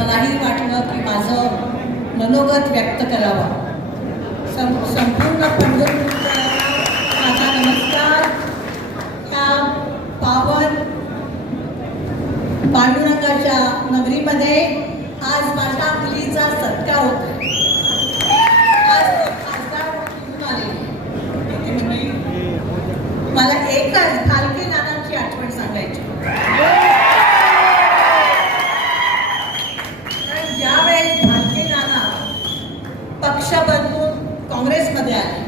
मलाही वाटलं की माझं मनोगत व्यक्त करावं. सं संपूर्ण पंढरपूरचा माझा नमस्कार. ह्या पावन पांडुरंगाच्या नगरीमध्ये आज माझ्या मुलीचा सत्कार होतो आज ते खासदार निवडून आलेले. इथे मंडळी, मला एकच भालके नानांची आठवण सांगायची कारण ज्यावेळेस भालके नाना पक्ष बदलून काँग्रेसमध्ये आले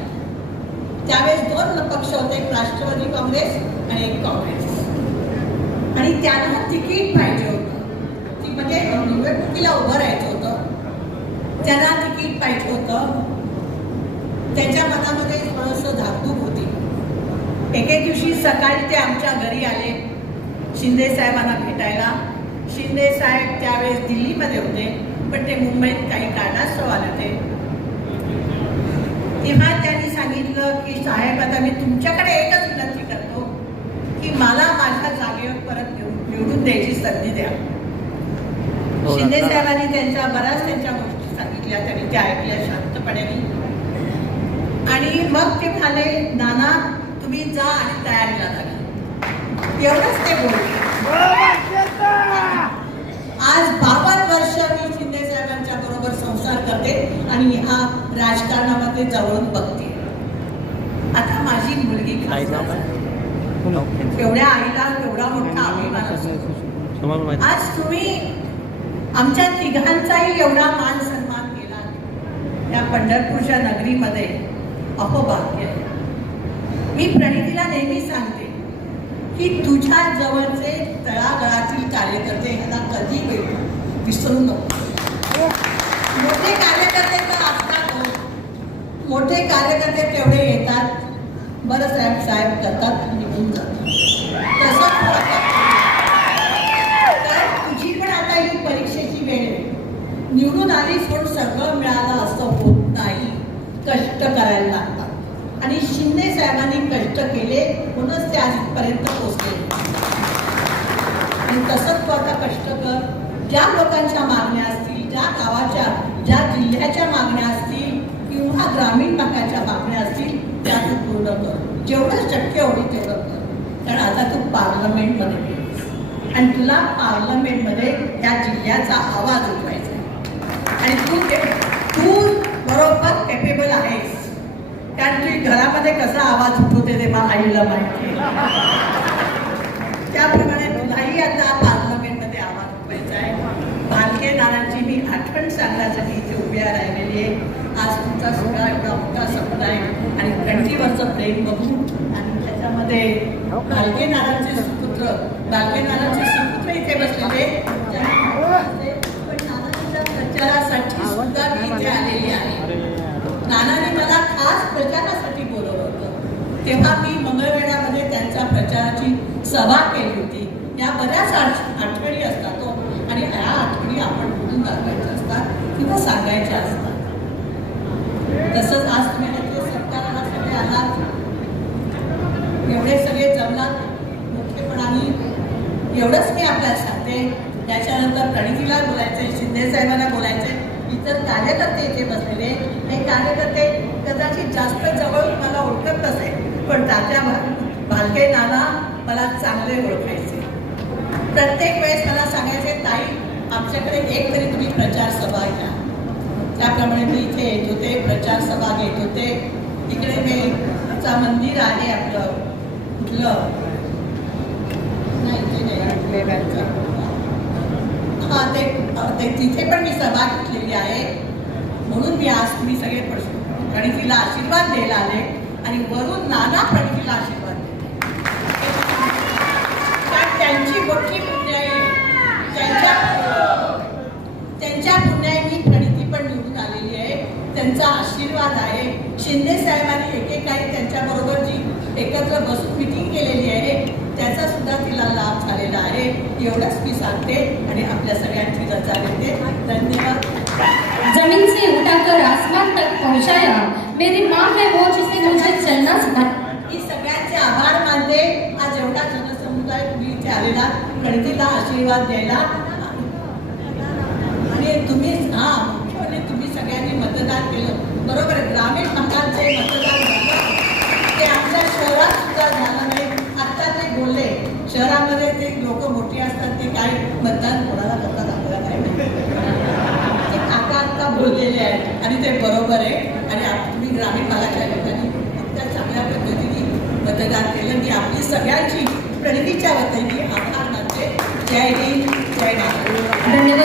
त्यावेळेस दोन पक्ष होते एक राष्ट्रवादी काँग्रेस आणि एक काँग्रेस. आणि त्यांना तिकीट पाहिजे होतं. ती म्हणजे निवडणुकीला उभं राहायचं होतं? त्यांना तिकीट पाहिजे होतं. त्याच्या मनामध्ये थोडंसं धाकधूक होती. एके दिवशी सकाळी ते आमच्या घरी आले शिंदे साहेबांना भेटायला. शिंदे साहेब त्यावेळेस दिल्लीमध्ये होते पण ते मुंबईत काही कारणास्तव आले ते तेव्हा त्यांनी सांगितलं की साहेब आता मी तुमच्याकडे एकच विनंती करतो की मला माझ्या जागेवर परत निवड- निवडून द्यायची संधी द्या. हो, शिंदे साहेबांनी त्यांच्या बऱ्याच त्यांच्या गोष्टी सांगितल्या त्यांनी त्या ऐकल्या शांतपणे. आणि मग ते म्हणाले नाना तुम्ही जा आणि तयारीला लागा. एवढंच ते बोलले. आज बावन्न वर्ष मी शिंदे संसार करते आणि ह्या राजकारणामध्ये जवळून बघते. आता माझी मुलगी. तेवढ्या आईला तेवढा मोठा अभिमान आज तुम्ही आमच्या तिघांचाही एवढा मान सन्मान केला. या पंढरपूरच्या नगरीमध्ये अहोभाग्य आहे. मी प्रणितीला नेहमी सांगते की तुझ्या जवळचे तळागाळातील कार्यकर्ते ह्यांना कधी वेळ विसरू नको. मोठे कार्यकर्ते तर असतात हो. मोठे कार्यकर्ते तेवढे येतात. बरं साहेब साहेब करतात निघून जातात. तसं तर तुझी पण आता ही परीक्षेची वेळ निवडून आली सोड सगळं मिळालं असं होत नाही. कष्ट करायला लागतात. आणि शिंदे साहेबांनी कष्ट केले म्हणूनच ते आजपर्यंत पोचले. आणि तसंच तू आता कष्ट कर. ज्या लोकांच्या मागण्या असतील ज्या गावाच्या ज्या जिल्ह्याच्या मागण्या असतील किंवा ग्रामीण भागाच्या मागण्या असतील त्या तू पूर्ण कर. जेवढं शक्य होईल तेवढं कर. कारण आता तू पार्लमेंटमध्ये आणि तुला पार्लमेंटमध्ये त्या जिल्ह्याचा आवाज उठवायचा आहे. आणि तू तू बरोबर केपेबल आहेस. कारण तू घरामध्ये कसा आवाज उठवते ते मला आईला माहिती आहे. त्याप्रमाणे तुलाही आता पार्लमेंटमध्ये आवाज उठवायचा आहे भालके नानांची मी आठवण सांगण्यासाठी इथे उभ्या राहिलेली आहे आज तुमचा सगळा एवढा मोठा समुदाय आणि कंठीवरचं प्रेम बघून आणि त्याच्यामध्ये भालके नानांचे सुपुत्र भालके नानांचे सुपुत्र इथे बसलेले पण नानांच्या प्रचारासाठी सुद्धा मी इथे आलेली आहे. नानाने मला खास प्रचारासाठी बोलवलं होतं. तेव्हा मी मंगळवेढ्यामध्ये त्यांच्या प्रचाराची सभा केली होती. या बऱ्याच आठवणी असतात. आणि ह्या आठवणी आपण बोलून दाखवायच्या असतात किंवा सांगायच्या असतात. तसंच आज तुम्ही इथे सत्काराला सगळे आलात एवढे सगळे जमलात मुख्यपणाने एवढंच मी आपल्याला सांगते. त्याच्यानंतर प्रणितीला बोलायचंय शिंदे साहेबांना बोलायचंय. इतर कार्यकर्ते इथे बसलेले हे कार्यकर्ते कदाचित जास्त जवळ मला ओळखत नसेल पण तात्या भा- भालके नाना मला चांगले ओळखायचे. प्रत्येक वेळेस आमच्याकडे एक तरी तुम्ही प्रचार सभा घ्या. त्याप्रमाणे मी इथे येत होते प्रचार सभा घेत होते. तिकडे मी मंदिर आहे आपलं कुठलं? नाही हा ते तिथे पण मी सभा घेतलेली आहे. म्हणून मी आज तुम्ही सगळे प्रणितीला आशीर्वाद द्यायला आले आणि वरून नाना प्रणितीला आशीर्वाद देते कारण त्यांची मोठी पुण्याई आहे. त्यांच्या त्यांच्या पुण्याई प्रणिती पण निवडून आलेली आहे त्यांचा आशीर्वाद आहे शिंदे साहेबांनी जी एकत्र बसून मिटिंग केलेली आहे. त्याचा सुद्धा तिला लाभ झालेला आहे. एवढंच मी सांगते आणि आपल्या सगळ्यांची रजा देते. धन्यवाद. जमीन से उठाकर आसमान तक पहुंचाया मेरी माँ है वो जिसे मुझे चलना सिखाया मी सगळ्यांचे आभार मानते. आज एवढा जनसमुदाय तुम्ही इथे आलेला. गणतीला आशीर्वाद द्यायला. हा मुख्य म्हणजे तुम्ही सगळ्यांनी मतदान केलं. बरोबर ग्रामीण भागात जे मतदान ते आपल्या शहरात सुद्धा झालं नाही. आता ते बोलले शहरामध्ये ते लोक मोठी असतात ते काय मतदान कोणाला करतात आपल्याला काय आता ते आता बोललेले आहेत आणि ते बरोबर आहे. आणि तुम्ही ग्रामीण भागाच्या लोकांनी इतक्या चांगल्या पद्धतीने मतदान केलं. मी आपली सगळ्यांची प्रणितीच्या वतीने आभार मानते. जय हिंद जय नागपूर धन्यवाद.